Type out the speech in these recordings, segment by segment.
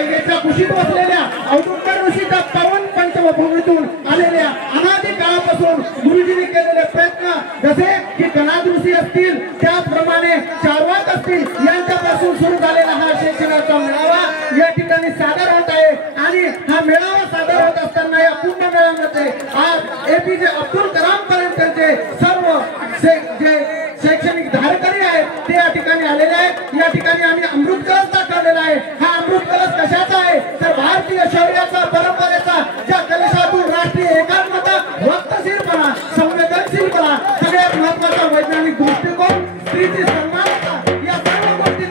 गंगेच्या कुशीत बसलेल्या औदुंबर ऋषीच्या पावन पंचभूमीतून आलेल्या अनादी काळापासून गुरुजींनी केलेले प्रयत्न जसे की कनाद ऋषी असतील त्याचप्रमाणे चारवाक असतील यांच्यापासून सुरू झालेला हा शैक्षणिक मेळावा या ठिकाणी सादर होत आहे आणि हा मेळावा सादर होत असताना या कुंभ मेळाव्यामध्ये आज एपीजे अब्दुल कलाम पर्यंतचे सर्व जे शैक्षणिक धारकरी आहेत ते या ठिकाणी आलेले आहेत। या ठिकाणी आम्ही अमृत कलश दाखवलेला आहे। हा अमृत कलश कशाचा आहे तर भारतीय शौर्याचा परंपरेचा ज्या कलशातून राष्ट्रीय एकात्मता वक्तशीरपणा संवेदनशीलपणा सगळ्यात महत्वाचा वैज्ञानिक दृष्टिकोन स्त्रीची सन्मानता या सर्व गोष्टी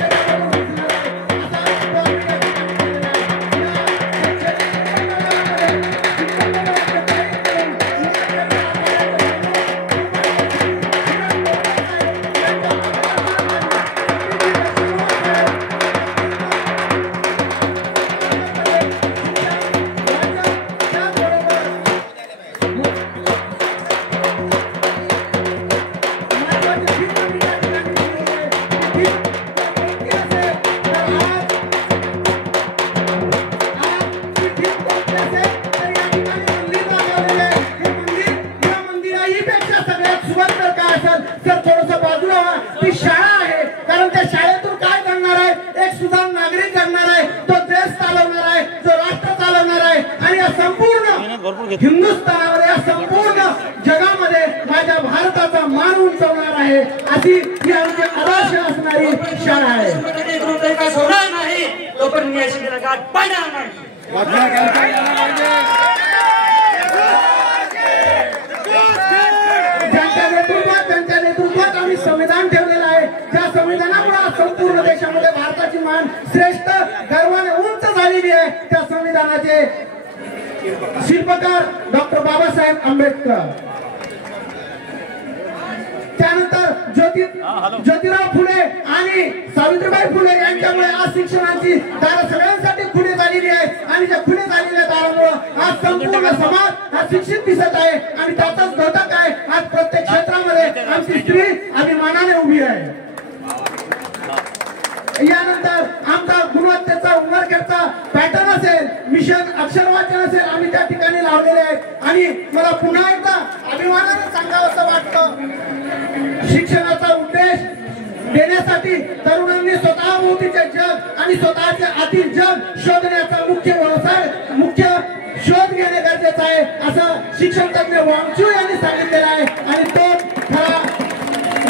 हिंदुस्थानावर या संपूर्ण जगामध्ये माझ्या भारताचा मान उंचावणार आहे अशी ही आमची आदर्श असणारी शाळा आहे। त्यांच्या नेतृत्वात आम्ही संविधान ठेवलेलं आहे। त्या संविधानामुळे संपूर्ण देशामध्ये भारताची मान श्रेष्ठ गर्वाने उंच झालेली आहे। त्या संविधानाचे शिल्पकार डॉक्टर बाबासाहेब आंबेडकर, त्यानंतर ज्योतिराव फुले आणि सावित्रीबाई फुले यांच्यामुळे आज शिक्षणाची दारं सगळ्यांसाठी खुली झालेली आहे आणि त्या खुली झालेल्या दारामुळे आज संपूर्ण समाज हा शिक्षित दिसत आहे आणि त्याचाच घटक आहे। आज प्रत्येक क्षेत्रामध्ये आमची स्त्री अभिमानाने उभी आहे। यानंतर आमचा गुणवत्तेचा उमरखेडचा पॅटर्न असेल, मिशन अक्षर वाचन असेल, आम्ही त्या ठिकाणी लावलेले आहेत आणि मला पुन्हा एकदा अभिमानाने सांगावंसं वाटतं शिक्षणाचा उद्देश देण्यासाठी तरुणांनी स्वतःभोवतीचे जग आणि स्वतःचे आतील जग शोधण्याचा मुख्य शोध घेणे गरजेचं आहे असं शिक्षण तज्ञ वांगचू यांनी सांगितलेलं आहे आणि तो खरा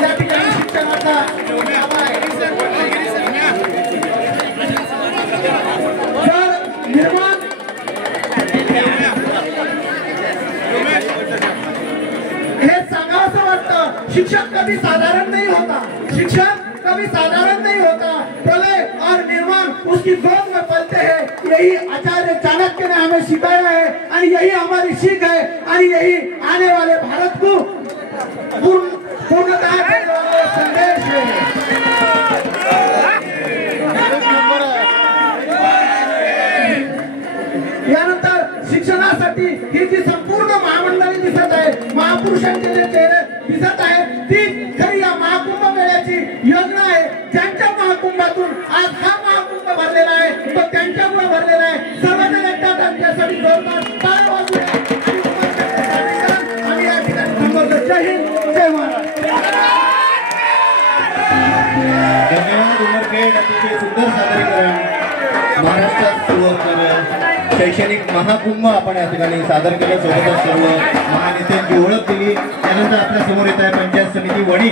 या ठिकाणी शिक्षणाचा निर्माण हे सांगावंसं वाटतं। शिक्षक कभी साधारण नहीं होता, शिक्षक कभी साधारण नहीं होता, प्रलय और निर्माण उसकी गोद में पलते हैं। यही आचार्य चाणक्य ने हमें सिखाया है और यही हमारी सीख है और यही आने वाले भारत को पूर्णतः देने वाला संदेश है। यानंतर शिक्षणासाठी ही जी संपूर्ण महामंडळी दिसत आहे, महापुरुषांचे जे चेहरे दिसत आहे ती खरी या महाकुंभ मेळ्याची योजना आहे। ज्यांच्या महाकुंभातून आज हा महाकुंभ भरलेला आहे तो त्यांच्यामुळे भरलेला आहे। सर्वजण एकदा त्यांच्यासाठी जोरदार टाळ्या वाजवूया आणि या ठिकाणी थांबवतो। जय हिंद, जय महाराष्ट्र। धन्यवाद उमरखेड, अतिशय सुंदर सादरीकरण महाराष्ट्रात सुरू असणाऱ्या शैक्षणिक महाकुंभ आपण या ठिकाणी सादर केलं। सोबतच सर्व महानेत्यांची ओळख दिली। त्यानंतर आपल्या समोर येत आहे पंचायत समिती वणी।